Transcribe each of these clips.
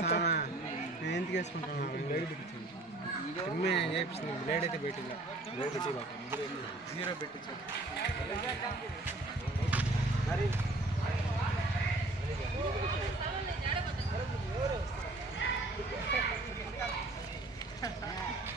నేను ఎందుకు వేసుకుంటాను? లైట్ పెట్టించాను ఎమ్మె నేను చేపిస్తుంది? లైట్ అయితే పెట్టిందా? లైట్ పెట్టి జీరో పెట్టించాను మరి? ఏంటంటే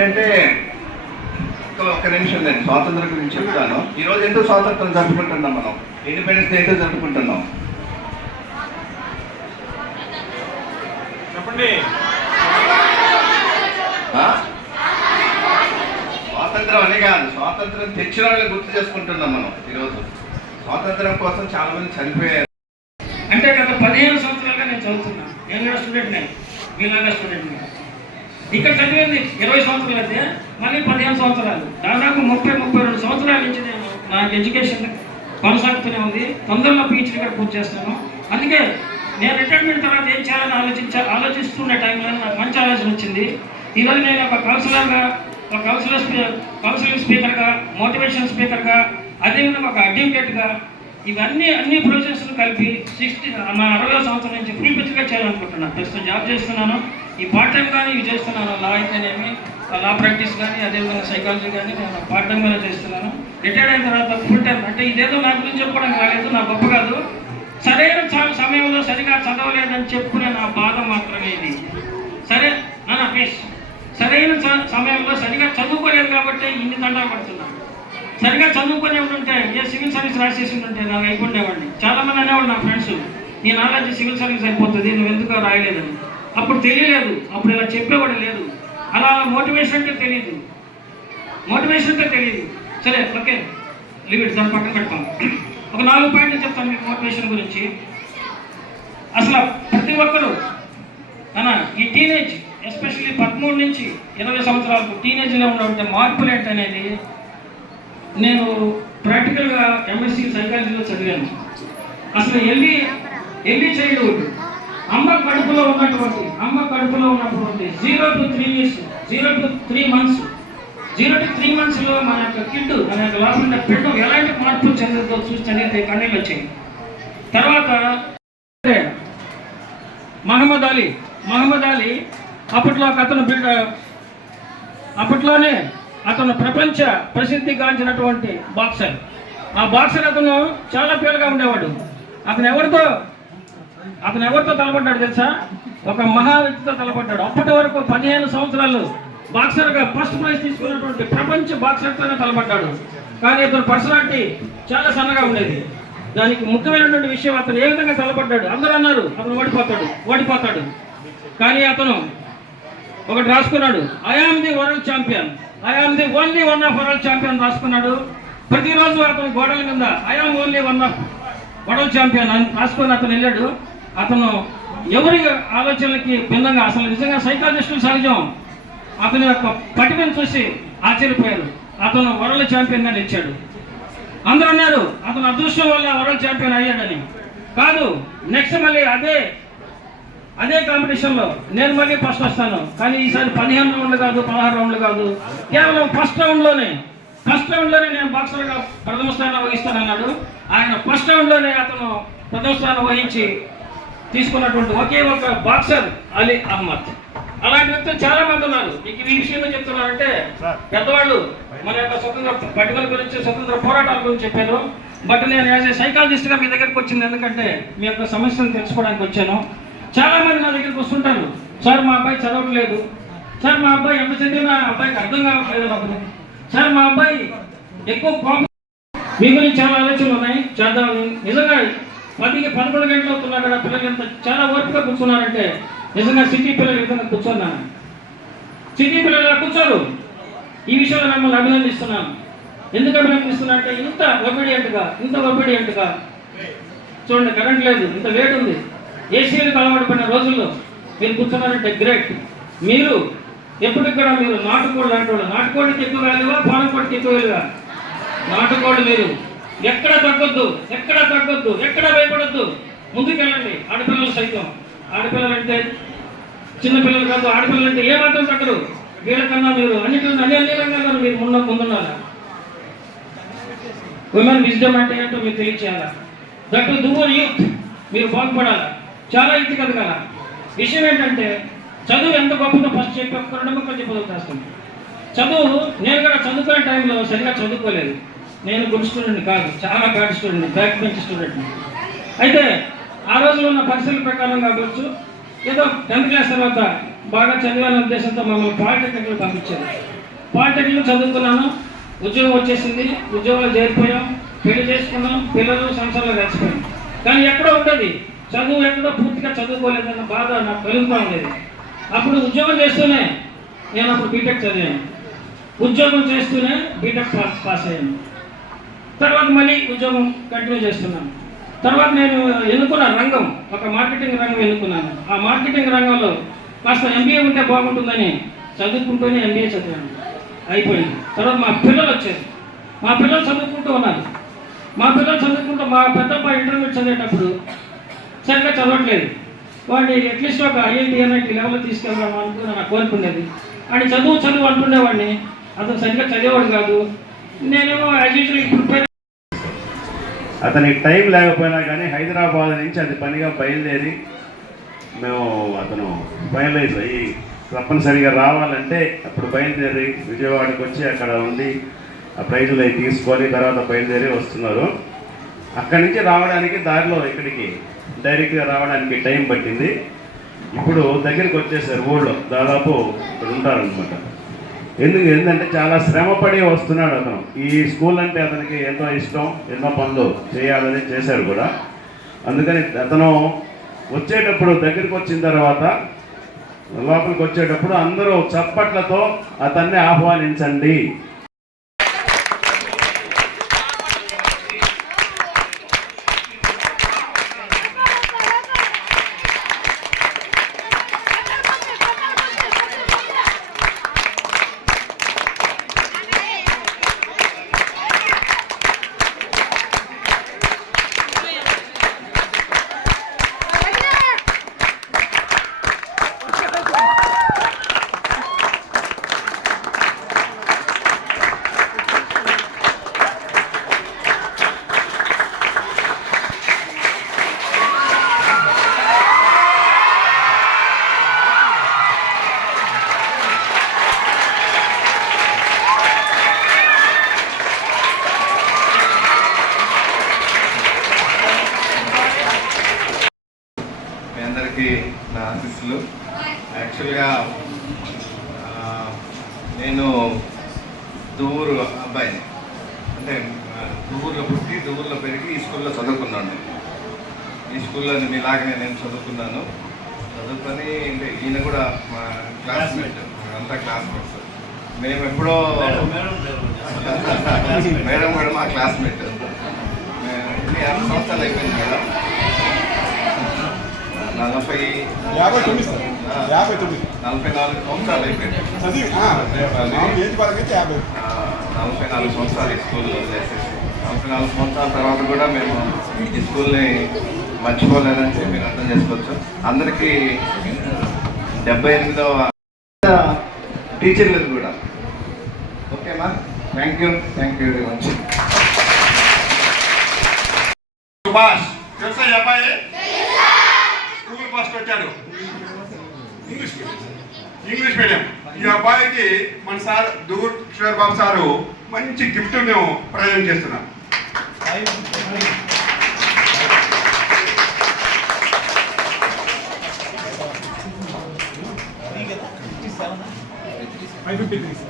ఒక- ఒక్క నిమిషం నేను స్వాతంత్రం గురించి చెప్తాను. ఈ రోజు ఎందుకు స్వాతంత్రం జరుపుకుంటున్నాం మనం. ఇండిపెండెన్స్ డే ఎందుకు జరుపుకుంటున్నాం. చెప్పండి? స్వాతంత్రం అనే కాదు స్వాతంత్రం తెచ్చిన వాళ్ళని గుర్తు చేసుకుంటున్నాం మనం ఈరోజు స్వాతంత్రం కోసం చాలా మంది చనిపోయారు. అంటే గత పదిహేను సంవత్సరాలుగా నేను చదువుతున్నా. నేను కూడా స్టూడెంట్ నేను. మీలాగా స్టూడెంట్ నేను ఇక్కడ చదివింది ఇరవై సంవత్సరాలు అయితే మళ్ళీ పదిహేను సంవత్సరాలు. దాదాపు ముప్పై ముప్పై రెండు సంవత్సరాల నుంచి నేను నా ఎడ్యుకేషన్ కొనసాగుతూనే ఉంది. తొందరలో పీహెచ్డీ కూడా పూర్తి చేస్తాను. అందుకే నేను రిటైర్మెంట్ తర్వాత ఏం చేయాలని ఆలోచించా ఆలోచిస్తున్న టైంలో నాకు మంచి ఆలోచన వచ్చింది. ఈరోజు నేను ఒక కౌన్సిలర్గా ఒక కౌన్సిలర్ స్పీ కౌన్సిలింగ్ స్పీకర్గా మోటివేషన్ స్పీకర్గా అదేవిధంగా ఒక అడ్వకేట్గా ఇవన్నీ అన్ని ప్రొసెస్లు కలిపి సిక్స్టీ నా అరవై సంవత్సరం నుంచి ఫుల్ పిచ్చిగా చేయాలనుకుంటున్నాను. ప్రస్తుతం జాబ్ చేస్తున్నాను. ఈ పార్ట్ టైం కానీ ఇవి చేస్తున్నాను. లా అయితేనేమి లా ప్రాక్టీస్ కానీ అదేవిధంగా సైకాలజీ కానీ నేను పార్ట్ టైంగానే చేస్తున్నాను. రిటైర్ అయిన తర్వాత ఫుల్ టైం అంటే ఇదేదో నా గురించి చెప్పడం కాలేదు నా గొప్ప కాదు. సరైన సమయంలో సరిగా చదవలేదని చెప్పుకునే నా బాధ మాత్రమే ఇది. సరే నా ప్లీజ్ సరైన సమయంలో సరిగా చదువుకోలేదు కాబట్టి ఇన్ని దండాలు పడుతున్నాను సరిగా చదువుకునే ఉంటే ఏ సివిల్ సర్వీస్ రాసేసి ఉంటే నాకు అయిపోండేవాడిని చాలా మంది అనేవాళ్ళు నా ఫ్రెండ్స్ నీ నాలెడ్జ్ సివిల్ సర్వీస్ అయిపోతుంది నువ్వు ఎందుకు రాయలేదని. అప్పుడు తెలియలేదు. అప్పుడు ఇలా చెప్పేవాడు లేదు. అలా మోటివేషన్ అంటే తెలియదు మోటివేషన్ అంటే తెలియదు సరే ఓకే. లిమిట్ దాని పక్కన పెడతాం ఒక నాలుగు పాయింట్లు చెప్తాను మీకు మోటివేషన్ గురించి. అసలు ప్రతి ఒక్కరు తన ఈ టీనేజ్ ఎస్పెషల్లీ పదమూడు నుంచి ఇరవై సంవత్సరాలకు టీనేజ్లో ఉన్నటువంటి మార్పులు ఏంటనేది నేను ప్రాక్టికల్గా ఎంఎస్సీ సైకాలజీలో చదివాను. అసలు ఎల్లి ఎల్లి చైల్డ్హుడ్ అమ్మ కడుపులో ఉన్నటువంటి అమ్మ కడుపులో ఉన్నటువంటి zero two three years zero two three months zero two three మంత్స్లో మన యొక్క కిడ్ మన యొక్క లోపల బిడ్డ ఎలాంటి మార్పులు చెందుతో చూసి అనేది కన్నీళ్ళు వచ్చాయి. తర్వాత మహమ్మద్ అలీ మహమ్మద్ అలీ అప్పట్లో ఒక అతను బిల్డ అప్పట్లోనే అతను ప్రపంచ ప్రసిద్ధిగాంచినటువంటి బాక్సర్ ఆ బాక్సర్ అతను చాలా పేరుగా ఉండేవాడు. అతను ఎవరితో అతను ఎవరితో తలపడ్డాడు తెలుసా? ఒక మహా వ్యక్తితో తలపడ్డాడు. అప్పటి వరకు పదిహేను సంవత్సరాలు బాక్సర్గా ఫస్ట్ ప్రైజ్ తీసుకున్నటువంటి ప్రపంచ బాక్సర్తోనే తలపడ్డాడు. కానీ అతని పర్సనాలిటీ చాలా సన్నగా ఉండేది. దానికి ముఖ్యమైనటువంటి విషయం అతను ఏ విధంగా తలపడ్డాడు? అందరూ అన్నారు అతను ఓడిపోతాడు ఓడిపోతాడు. కానీ అతను ఒకటి రాసుకున్నాడు I am the world champion I am the only one of world champion రాసుకున్నాడు. ప్రతిరోజు అతను గోడల కింద I am only one of world champion అని రాసుకొని అతను వెళ్ళాడు. అతను ఎవరి ఆలోచనలకి భిన్నంగా అసలు నిజంగా సైకాలజిస్టులు సహజం? అతని యొక్క పటిమను చూసి ఆశ్చర్యపోయారు. అతను వరల్డ్ ఛాంపియన్గా నిలిచాడు. అందరూ అన్నారు అతను అదృష్టం వల్ల వరల్డ్ ఛాంపియన్ అయ్యాడని. కాదు నెక్స్ట్ మళ్ళీ అదే అదే కాంపిటీషన్లో నేను మళ్ళీ ఫస్ట్ వస్తాను. కానీ ఈసారి పదిహేను రౌండ్లు కాదు పదహారు రౌండ్లు కాదు. కేవలం ఫస్ట్ రౌండ్లోనే ఫస్ట్ రౌండ్లోనే నేను బాక్సర్గా ప్రథమ స్థానం వహిస్తానన్నాడు. ఆయన ఫస్ట్ రౌండ్లోనే అతను ప్రథమ స్థానం వహించి తీసుకున్నటువంటి ఒకే ఒక బాక్సర్ అలీ అహ్మద్. అలాంటి వ్యక్తులు చాలా మంది ఉన్నారు. మీకు ఈ విషయంలో చెప్తున్నారంటే పెద్దవాళ్ళు మన యొక్క స్వతంత్ర పట్టుదల గురించి స్వతంత్ర పోరాటాల గురించి చెప్పారు. బట్ నేను యాజ్ ఏ సైకాలజిస్ట్గా మీ దగ్గరికి వచ్చింది ఎందుకంటే మీ యొక్క సమస్యలు తెలుసుకోవడానికి వచ్చాను. చాలా మంది నా దగ్గరికి వస్తుంటారు. సార్ మా అబ్బాయి చదవట్లేదు. సార్ మా అబ్బాయి ఎంత చదివినా అబ్బాయికి అర్థం కావట్లేదు సార్ మా అబ్బాయి ఎక్కువ మీ గురించి చాలా ఆలోచనలు ఉన్నాయి. చేద్దామని. నిజంగా పదికి పదకొండు గంటలు అవుతున్నా కదా పిల్లలు ఎంత చాలా ఓర్పుగా కూర్చున్నారంటే నిజంగా సిటీ పిల్లలు ఈ విధంగా కూర్చున్నాను సిటీ పిల్లలు ఇలా కూర్చోరు? ఈ విషయంలో మిమ్మల్ని అభినందిస్తున్నాను. ఎందుకు అభినందిస్తున్నా అంటే ఇంత ఒబీడియంట్గా ఇంత ఒబీడియంట్గా. చూడండి కరెంట్ లేదు ఇంత వేడి ఉంది. ఏసీలకు అలవాటు పడిన రోజుల్లో మీరు కూర్చున్నారంటే గ్రేట్. మీరు ఎప్పటికి కూడా మీరు నాటుకోడి లాంటి వాళ్ళు. నాటుకోడికి ఎక్కువ వాల్యువా పాలకోడికి ఎక్కువ విలువ నాటుకోడు మీరు. ఎక్కడ తగ్గొద్దు ఎక్కడ తగ్గొద్దు ఎక్కడ భయపడొద్దు. ముందుకెళ్ళండి ఆడపిల్లలు సైతం. ఆడపిల్లలు అంటే చిన్నపిల్లలు కాదు ఆడపిల్లలు అంటే ఏమాత్రం తగ్గరు. వీళ్ళకన్నా మీరు అన్నిటిలో అన్ని అన్ని రంగాల్లో మీరు ముందు ముందున్నారా ఉమెన్ విజ్డమ్ అంటే ఏంటో మీరు తెలియచేయాలా? దట్ దువ్వర్ యూత్ మీరు బాగుపడాలా? చాలా ఇది కదగాల విషయం ఏంటంటే చదువు ఎంత గొప్పదో ఫస్ట్ చెప్పి ఒక్క రెండు ముక్కలు చేస్తుంది చదువు నేను కూడా చదువుకునే టైంలో సరిగా చదువుకోలేదు. నేను గుడ్ స్టూడెంట్ కాదు చాలా good student back bench student అయితే ఆ రోజులో ఉన్న పరిస్థితుల ప్రకారం కావచ్చు ఏదో టెన్త్ క్లాస్ తర్వాత బాగా చదివాలనే ఉద్దేశంతో మమ్మల్ని పాలిటెక్నిక్లు పంపించారు. పాలిటెక్నిక్ చదువుకున్నాను ఉద్యోగం వచ్చేసింది ఉద్యోగంలో చేరిపోయాం పెళ్ళి చేసుకున్నాం పిల్లలు సంవత్సరాలు కలిసిపోయాం కానీ ఎక్కడో ఉండేది చదువు ఎక్కడో పూర్తిగా చదువుకోలేదన్న బాధ నాకు కలుగుతూ ఉండేది. అప్పుడు ఉద్యోగం చేస్తూనే నేను అప్పుడు బీటెక్ చదివాను. ఉద్యోగం చేస్తూనే బీటెక్ పాస్ పాస్ అయ్యాను. తర్వాత మళ్ళీ ఉద్యోగం కంటిన్యూ చేస్తున్నాను. తర్వాత నేను ఎన్నుకున్న రంగం ఒక మార్కెటింగ్ రంగం ఎన్నుకున్నాను. ఆ మార్కెటింగ్ రంగంలో కాస్త ఎంబీఏ ఉంటే బాగుంటుందని చదువుకుంటూనే ఎంబీఏ చదివాను. అయిపోయింది. తర్వాత మా పిల్లలు వచ్చారు. మా పిల్లలు చదువుకుంటూ ఉన్నారు. మా పిల్లలు చదువుకుంటూ మా పెద్దప్ప ఇంటర్మీడియట్ చదివేటప్పుడు సరిగ్గా చదవట్లేదు. వాడిని అట్లీస్ట్ ఒక ఐఐటి ఎన్ఐటి లెవెల్లో తీసుకెళ్దాం అనుకుని నాకు కోరుకునేది అని చదువు చదువు అంటుండేవాడిని. అతను సరిగ్గా చదివేవాడు కాదు. నేనేమో యాజ్ ఇప్పుడు అతనికి టైం లేకపోయినా కానీ హైదరాబాద్ నుంచి అది పనిగా బయలుదేరి మేము అతను ఫైనలైజ్ అయ్యి తప్పనిసరిగా రావాలంటే అప్పుడు బయలుదేరి విజయవాడకి వచ్చి అక్కడ ఉండి ఆ ప్రైజులు అవి తీసుకొని తర్వాత బయలుదేరి వస్తున్నారు. అక్కడి నుంచి రావడానికి దారిలో ఇక్కడికి డైరెక్ట్గా రావడానికి టైం పట్టింది. ఇప్పుడు దగ్గరికి వచ్చేసారు ఊళ్ళో. దాదాపు ఇక్కడ ఉంటారనమాట ఎందుకు ఏంటంటే చాలా శ్రమపడి వస్తున్నాడు అతను. ఈ స్కూల్ అంటే అతనికి ఎంతో ఇష్టం ఎన్నో పనులు చేయాలని చేశారు కూడా. అందుకని అతను వచ్చేటప్పుడు దగ్గరికి వచ్చిన తర్వాత లోపలికి వచ్చేటప్పుడు అందరూ చప్పట్లతో అతన్ని ఆహ్వానించండి మీ అందరికీ నా ఆశీస్సులు యాక్చువల్గా ఆ, నేను దువ్వూరు అబ్బాయిని అంటే ఆ, దువ్వూరులో పుట్టి దువ్వూరులో పెరిగి ఈ స్కూల్లో చదువుకున్నాను ఈ స్కూల్లో మీలాగనే నేను చదువుకున్నాను. చదువుకొని అంటే ఈయన కూడా మా క్లాస్మేట్ అంతా క్లాస్మేట్స్ మేము ఎప్పుడో మేడం కూడా మా క్లాస్మేట్ ఆరు సంవత్సరాలు అయిపోయింది మేడం? నలభై యాభై తొమ్మిది యాభై తొమ్మిది. నలభై నాలుగు సంవత్సరాలు అయిపోయింది. యాభై. నలభై నాలుగు సంవత్సరాలు ఈ స్కూల్లో చేసేసి. నలభై నాలుగు సంవత్సరాల తర్వాత కూడా మేము ఈ స్కూల్ని మర్చిపోలేదని మీరు అర్థం చేసుకోవచ్చు. అందరికీ డెబ్బై ఎనిమిదవ టీచర్లకు కూడా. ఓకేమా thank you thank you very much Subhash తెలుసా ఈ అబ్బాయి? స్కూల్ ఫస్ట్ వచ్చాడు. ఇంగ్లీష్ మీడియం ఇంగ్లీష్ మీడియం ఈ అబ్బాయికి మన సార్ దూర్ కిషోర్ బాబు సారు మంచి గిఫ్ట్ మేము ప్రయోజనం చేస్తున్నాం. Aí foi Pedrista.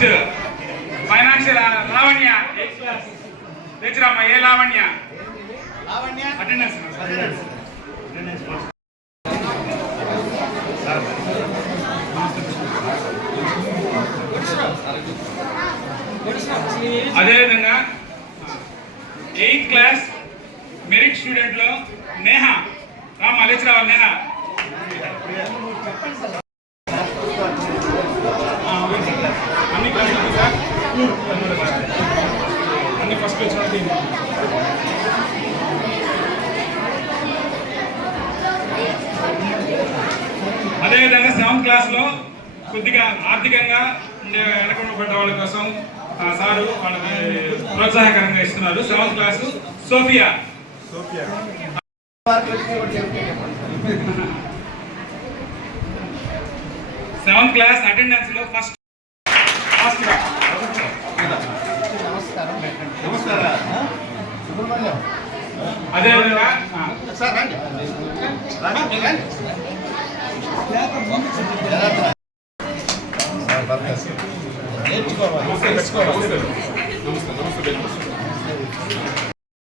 Next financial Lavanya. రచనమ్మ ఏ లావణ్య? అటెండెన్స్. అదేవిధంగా ఎయిత్ క్లాస్ మెరిట్ స్టూడెంట్లో నేహ. రామ లేచి రావాలి నేహ అన్ని క్లాసులు సార్ అన్ని ఫస్ట్ వచ్చినట్టు అదేవిధంగా సెవెంత్ క్లాస్లో కొద్దిగా ఆర్థికంగా ఉండే వెనకబడ్డ వాళ్ళ కోసం ఆ, సారు వాళ్ళకి ప్రోత్సాహకరంగా ఇస్తున్నారు. Seventh class Sophia. Seventh class అటెండెన్స్లో first first అదేవిధంగా ఆ,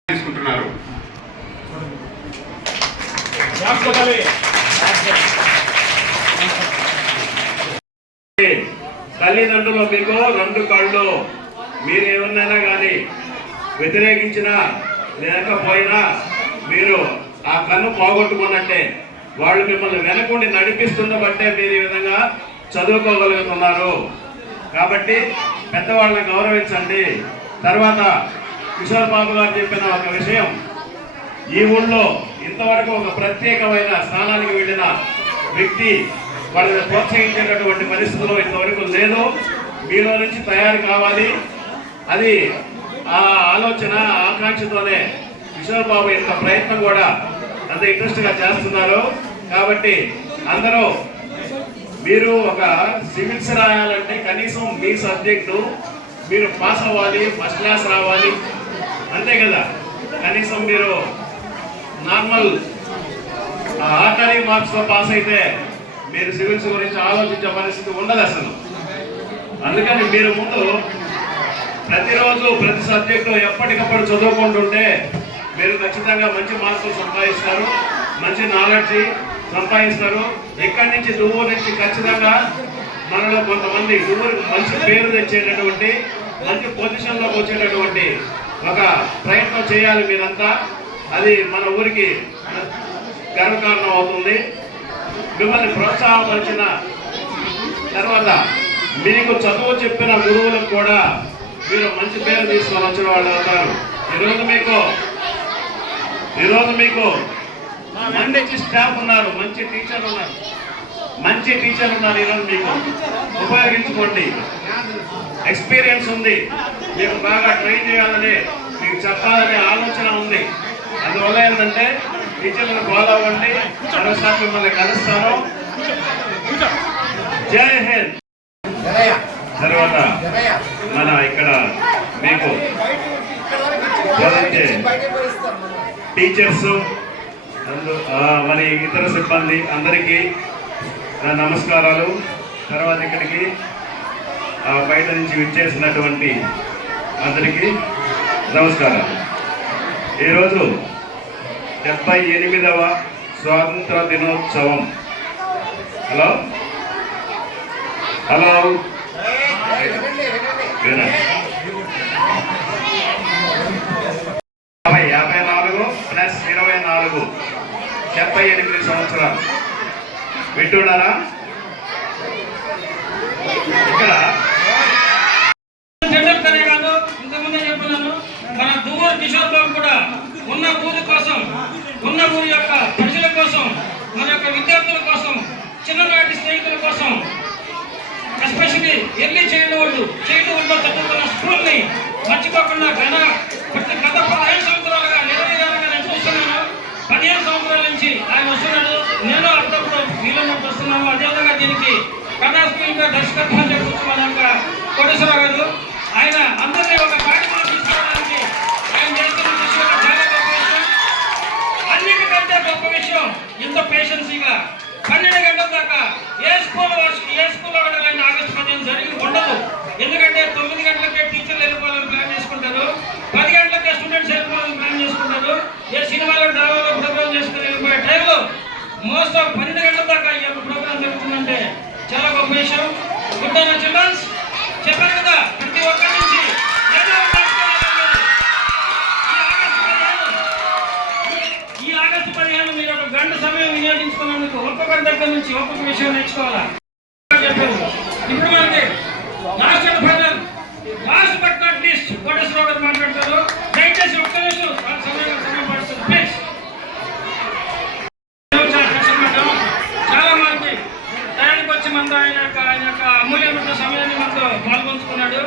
తీసుకుంటున్నారు. తల్లిదండ్రులు మీకు రెండు కళ్ళు. మీరు ఏమన్నా కానీ వ్యతిరేకించినా లేకపోయినా మీరు ఆ కన్ను పోగొట్టుకున్నట్టే వాళ్ళు మిమ్మల్ని వెనకుండి నడిపిస్తున్న బట్టే మీరు ఈ విధంగా చదువుకోగలుగుతున్నారు. కాబట్టి పెద్దవాళ్ళని గౌరవించండి. తర్వాత కిషోర్ బాబు గారు చెప్పిన ఒక విషయం. ఈ ఊళ్ళో ఇంతవరకు ఒక ప్రత్యేకమైన స్థానానికి వెళ్ళిన వ్యక్తి వాళ్ళని ప్రోత్సహించేటటువంటి పరిస్థితులు ఇంతవరకు లేదు. మీలో నుంచి తయారు కావాలి. అది ఆ ఆలోచన ఆకాంక్షతోనే కిషోర్ బాబు యొక్క ప్రయత్నం కూడా అంత ఇంట్రెస్ట్గా చేస్తున్నారు. కాబట్టి అందరూ మీరు ఒక సివిల్స్ రాయాలంటే కనీసం మీ సబ్జెక్టు మీరు పాస్ అవ్వాలి ఫస్ట్ క్లాస్ రావాలి. అంతే కదా? కనీసం మీరు నార్మల్ ఆర్డరీ మార్క్స్తో పాస్ అయితే మీరు సివిల్స్ గురించి ఆలోచించే పరిస్థితి ఉండదు అసలు. అందుకని మీరు ముందు ప్రతిరోజు ప్రతి సబ్జెక్టు ఎప్పటికప్పుడు చదువుకుంటుంటే మీరు ఖచ్చితంగా మంచి మార్కులు సంపాదిస్తారు మంచి నాలెడ్జి సంపాదిస్తారు ఎక్కడి నుంచి దువ్వూరు నుంచి ఖచ్చితంగా మనలో కొంతమంది దువ్వూరికి మంచి పేరు తెచ్చేటటువంటి మంచి పొజిషన్లోకి వచ్చేటటువంటి ఒక ప్రయత్నం చేయాలి మీరంతా. అది మన ఊరికి గర్వకారణం అవుతుంది. మిమ్మల్ని ప్రోత్సాహపరిచిన తర్వాత మీకు చదువు చెప్పిన గురువులకు కూడా మీరు మంచి పేరు తీసుకొని వచ్చిన వాళ్ళు అవుతారు. ఈరోజు మీకు ఈరోజు మీకు మంచి స్టాఫ్ ఉన్నారు మంచి టీచర్ ఉన్నారు. మంచి టీచర్ ఉన్నారు ఈరోజు మీకు. ఉపయోగించుకోండి. ఎక్స్పీరియన్స్ ఉంది. మీకు బాగా ట్రైన్ చేయాలని మీకు చెప్పాలనే ఆలోచన ఉంది. అందువల్ల ఏంటంటే టీచర్లను ఫాలో అవ్వండి. మరోసారి మిమ్మల్ని కలుస్తాను. జై హింద్. తర్వాత మన ఇక్కడ మీకు టీచర్స్ మరి ఇతర సిబ్బంది అందరికీ నా నమస్కారాలు. తర్వాత ఇక్కడికి ఆ, బయట నుంచి విచ్చేసినటువంటి అందరికీ నమస్కారాలు. ఈరోజు డెబ్బై ఎనిమిదవ స్వాతంత్ర దినోత్సవం. హలో? హలో? వినండి. యాభై యాభై నాలుగు ప్లస్ ఇరవై నాలుగు డెబ్బై ఎనిమిది సంవత్సరాలు వింటున్నారా ఇక్కడ టెండూల్కరే కాదు ఇంతకుముందే చెప్పున్నాను మన దువ్వూరు కిషోర్ బాబు కూడా ఉన్న ఊరి కోసం ఉన్న ఊరి యొక్క ప్రజల కోసం మన యొక్క విద్యార్థుల కోసం చిన్ననాటి స్నేహితుల కోసం ఎస్పెషల్లీ ఎర్లీ చైల్డ్హుడ్ చైల్డ్హుడ్లో చదువుకున్న స్కూల్ని మర్చిపోకుండా గత ప్రతి గత పదిహేను సంవత్సరాలుగా నిరవధికంగా నేను చూస్తున్నాను పదిహేను సంవత్సరాల నుంచి ఆయన వస్తున్నాడు నేను అప్పుడప్పుడు వీలున్నప్పుడు వస్తున్నాను అదేవిధంగా దీనికి కథాస్ఫూర్తిగా దర్శకత్వం చేస్తున్న యొక్క కోటేశ్వరరావు గారు ఆయన అందరినీ ఒక కార్యక్రమం తీసుకోవడానికి ఆయన చేస్తున్న కృషి వల్ల చాలా గొప్ప విషయం అన్నిటికంటే గొప్ప విషయం ఇంత ఇక పన్నెండు గంటల దాకా ఏ స్కూల్ ఏ స్కూల్లో కూడా ఇలాంటి ఆగస్టు పదిహేను జరిగి ఉండదు. ఎందుకంటే తొమ్మిది గంటలకే టీచర్లు వెళ్ళిపోవాలని ప్లాన్ చేసుకుంటారు. పది గంటలకే స్టూడెంట్స్ వెళ్ళిపోవాలని ప్లాన్ చేసుకుంటారు. ఏ సినిమాలో డ్రామాలో ప్రోగ్రామ్ చేసుకుని వెళ్ళిపోయే టైంలో మోస్ట్ ఆఫ్ పన్నెండు గంటల దాకా ఈ యొక్క ప్రోగ్రామ్ జరుగుతుందంటే చాలా గొప్ప విషయం. గుడ్ చిల్డ్రన్స్ చెప్పారు కదా ప్రతి ఒక్కరి నుంచి ఏదో ఒక నేర్చుకోవాలన్నారు. ఈ ఆగస్టు పదిహేను ఈ ఆగస్టు పదిహేను మీరు ఒక గంట సమయం వినియోగించుకున్నందుకు ఒక్కొక్కరి దగ్గర నుంచి ఒక్కొక్క విషయం నేర్చుకోవాలా? చెప్పారు. ఇప్పుడు మనకి last and final last but not least Koteswara garu మాట్లాడతారు దయచేసి ఒక్క నిమిషం సమయం సమయం పడుతుంది. ప్లీజ్ చాలా చాలా మంది టయానికి వచ్చి మనతో ఆయన యొక్క ఆయన యొక్క అమూల్యమైన సమయాన్ని మనతో పాల్గొంచుకున్నాడు.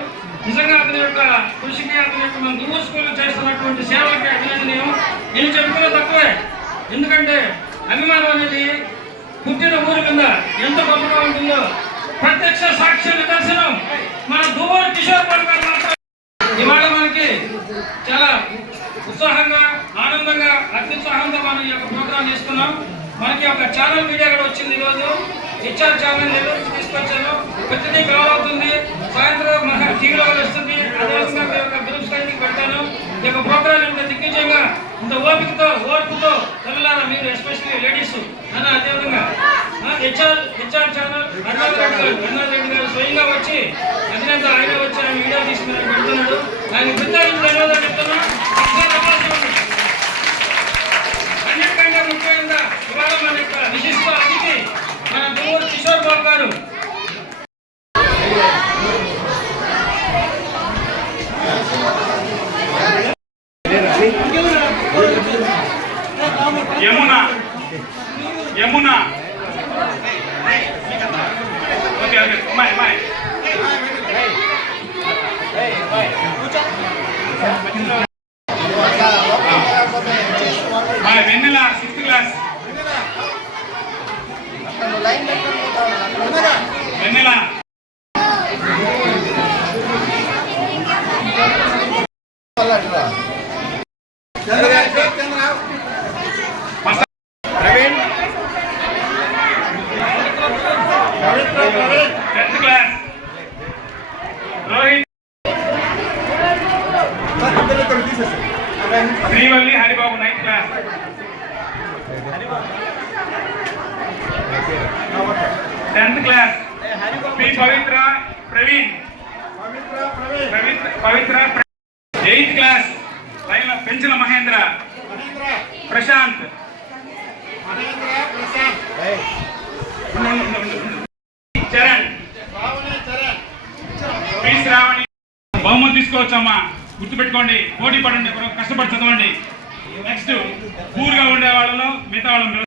నిజంగా అతని యొక్క కృషికి అతని యొక్క మన దువ్వు స్కూల్ చేస్తున్నటువంటి సేవలకి అభినందనీయం. నేను చెప్పుకునే తక్కువే. ఎందుకంటే అభిమానం అనేది పుట్టిన ఊరి కింద ఎంత గొప్పగా ఉంటుందో ప్రత్యక్ష సాక్ష్య నిదర్శనం మన దువ్వూరు కిషోర్ బాబు గారు ఇవాళ మనకి చాలా ఉత్సాహంగా ఆనందంగా అత్యుత్సాహంగా మనం ఈ యొక్క ప్రోగ్రామ్ చేస్తున్నాం. మనకి ఒక ఛానల్ మీడియా కూడా వచ్చింది ఈరోజు. హెచ్ఆర్ ఛానల్ నెల్లూరు తీసుకొచ్చాను ప్రతిదీ కవర్ అవుతుంది. సాయంత్రం మన టీవీలో వస్తుంది అదేవిధంగా మీ యొక్క గ్రూప్ పెడతాను ఈ యొక్క ప్రోగ్రామ్ ఇంత దిగ్విజయంగా ఇంత ఓపికతో ఓర్పుతో వెళ్ళారా మీరు ఎస్పెషల్లీ లేడీస్ అన్న అదేవిధంగా HR HR channel Arnath Reddy garu Arnath Reddy గారు స్వయంగా వచ్చి అధినేత ఆయన వచ్చి ఆయన వీడియో తీసుకుని పెడుతున్నాడు ఆయన వృత్తానికి ధన్యవాదాలు చెప్తున్నా. అన్నిటికంటే ముఖ్యంగా ఇవాళ మన యొక్క విశిష్ట అతిథి మన దువ్వూరు కిషోర్ బాబు గారు యమున యమున ఓకే ఓకే అమ్మాయి అమ్మాయి మా వెన్నెల సిక్స్త్ క్లాస్ వెన్నెల మస్త- tenth class Rohit Srivalli Haribabu ninth class tenth class P Pavitra Praveen Pavitra Pavitra eighth class line పెంచిన మహేంద్ర ప్రశాంత్ చరణ్ పి శ్రావణి బహుమతి తీసుకోవచ్చమ్మా గుర్తుపెట్టుకోండి పోటీ పడండి ఎవరో కష్టపడి చదవండి నెక్స్ట్ ఊరుగా ఉండే వాళ్ళలో మిగతా వాళ్ళు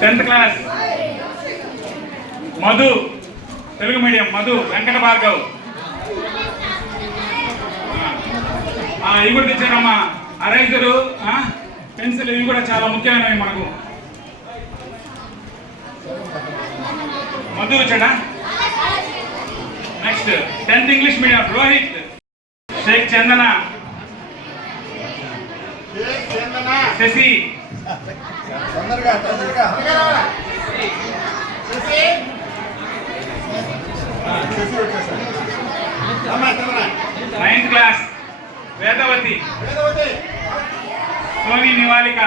tenth class. Madhu. Telugu medium Madhu Venkata Bhargav. ఆ, ఇవి కూడా తెచ్చానమ్మా అరైజరు పెన్సిల్ ఇవి కూడా చాలా ముఖ్యమైనవి మనకు. మధు వచ్చాడా? Next tenth English medium Rohit Shaik Chandana Sasi ninth class Vedavathi Soni Nivalika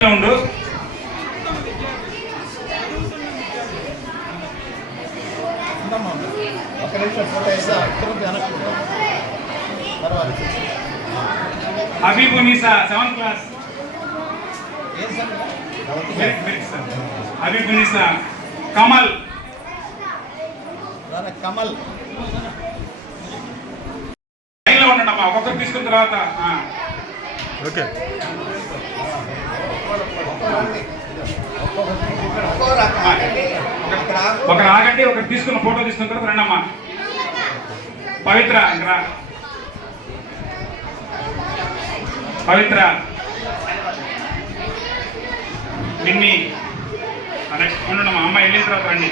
ఉండు హబీబు నిసా సెవెంత్ క్లాస్ నిసా కమల్. కమల్. లైన్లో ఉండండి అమ్మా ఒక్కొక్కరు తీసుకున్న తర్వాత ఆ. ఓకే. ఒకరు ఆగండి ఒకరు తీసుకున్న ఫోటో తీసుకున్న తర్వాత రండమ్మా. పవిత్ర. పవిత్ర. మిన్ని నెక్స్ట్ ఉండమ్మా అమ్మ వెళ్ళిన తర్వాత రండి.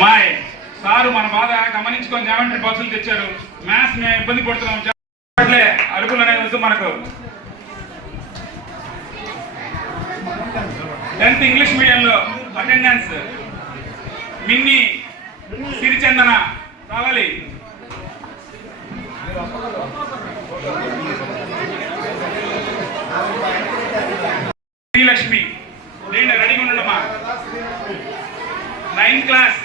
మాయ్ సారు మన బాధ గమనించుకొని జామెంట్రీ బాక్సులు తెచ్చారు? మ్యాథ్స్ మేము ఇబ్బంది పడుతున్నాం. అరుకులు అనేది వద్దు మనకు. టెన్త్ ఇంగ్లీష్ మీడియంలో అటెండెన్స్ మిన్ని సిరిచందన కావాలి. శ్రీలక్ష్మి రెండు రెడీగా ఉండమ్మా ninth class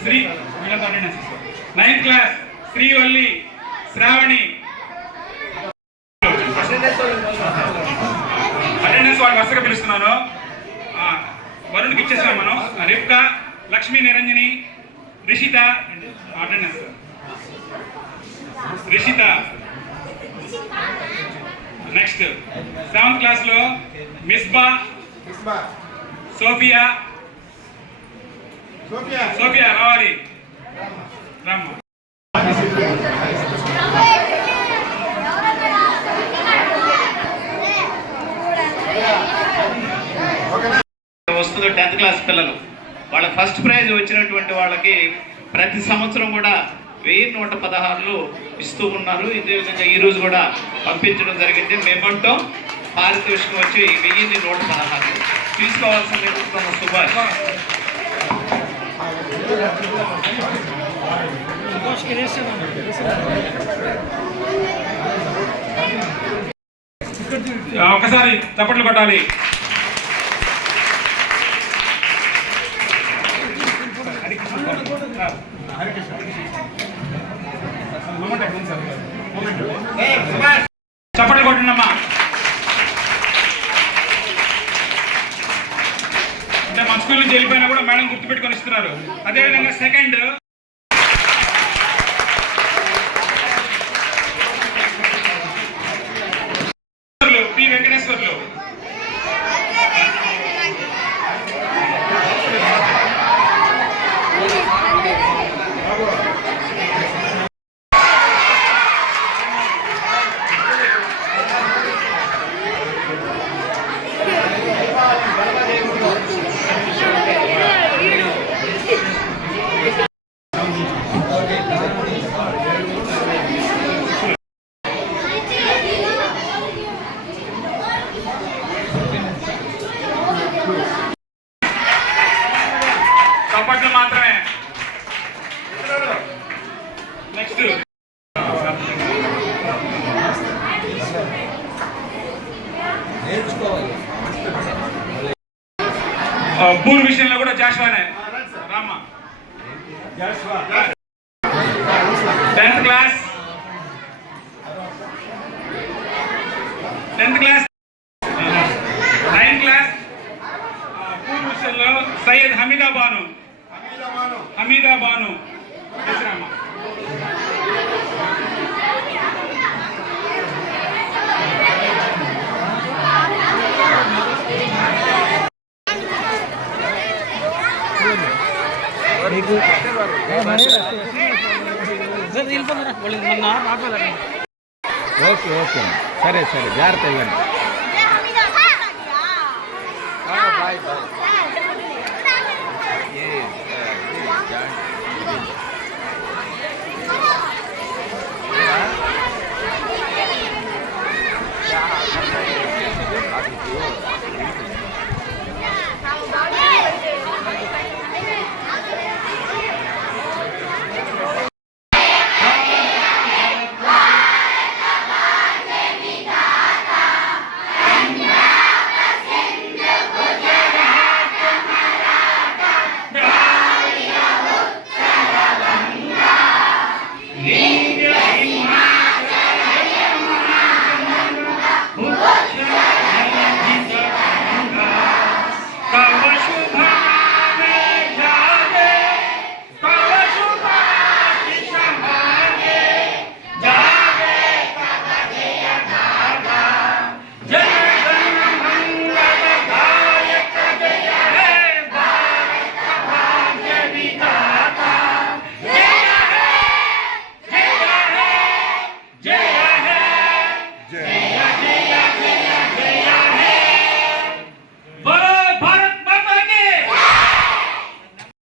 Sri ninth class Srivalli Sravani attendance వాళ్ళు వరుసగా పిలుస్తున్నాను ఆ, వరుణ్కి ఇచ్చేసాం మనం Ripka Lakshmi Niranjani Rishitha attendance Rishitha next seventh క్లాస్లో సోఫియా. సోఫియా. సోఫియా రావాలి. రామ్మ. వస్తుంది టెన్త్ క్లాస్ పిల్లలు. వాళ్ళ ఫస్ట్ ప్రైజ్ వచ్చినటువంటి వాళ్ళకి ప్రతి సంవత్సరం కూడా వెయ్యి నూట పదహారులు ఇస్తూ ఉన్నారు. ఇదే విధంగా ఈ రోజు కూడా పంపించడం జరిగింది. మేమంటూ పారితోషికం వచ్చి వెయ్యిన్ని నూట పదహారు. తీసుకోవాల్సింది మన సుభాష్. ఒకసారి చప్పట్లు కొట్టాలి. చప్పట్లు కొట్టండమ్మా. అంటే మన స్కూల్ నుంచి వెళ్ళిపోయినా కూడా మేడం గుర్తుపెట్టుకొని ఇస్తున్నారు. అదేవిధంగా సెకండ్ పి వెంకటేశ్వర్లు చప్పట్లు మాత్రమే నెక్స్ట్ పూర్ విషయంలో కూడా జాషువానే రామ్మ tenth class tenth class ninth class poor విషయంలో సయ్యద్ హమీదా బాను హమీదా బాను రామ్మ ఓకే ఓకే. సరే సరే. జాగ్రత్త వెళ్ళండి.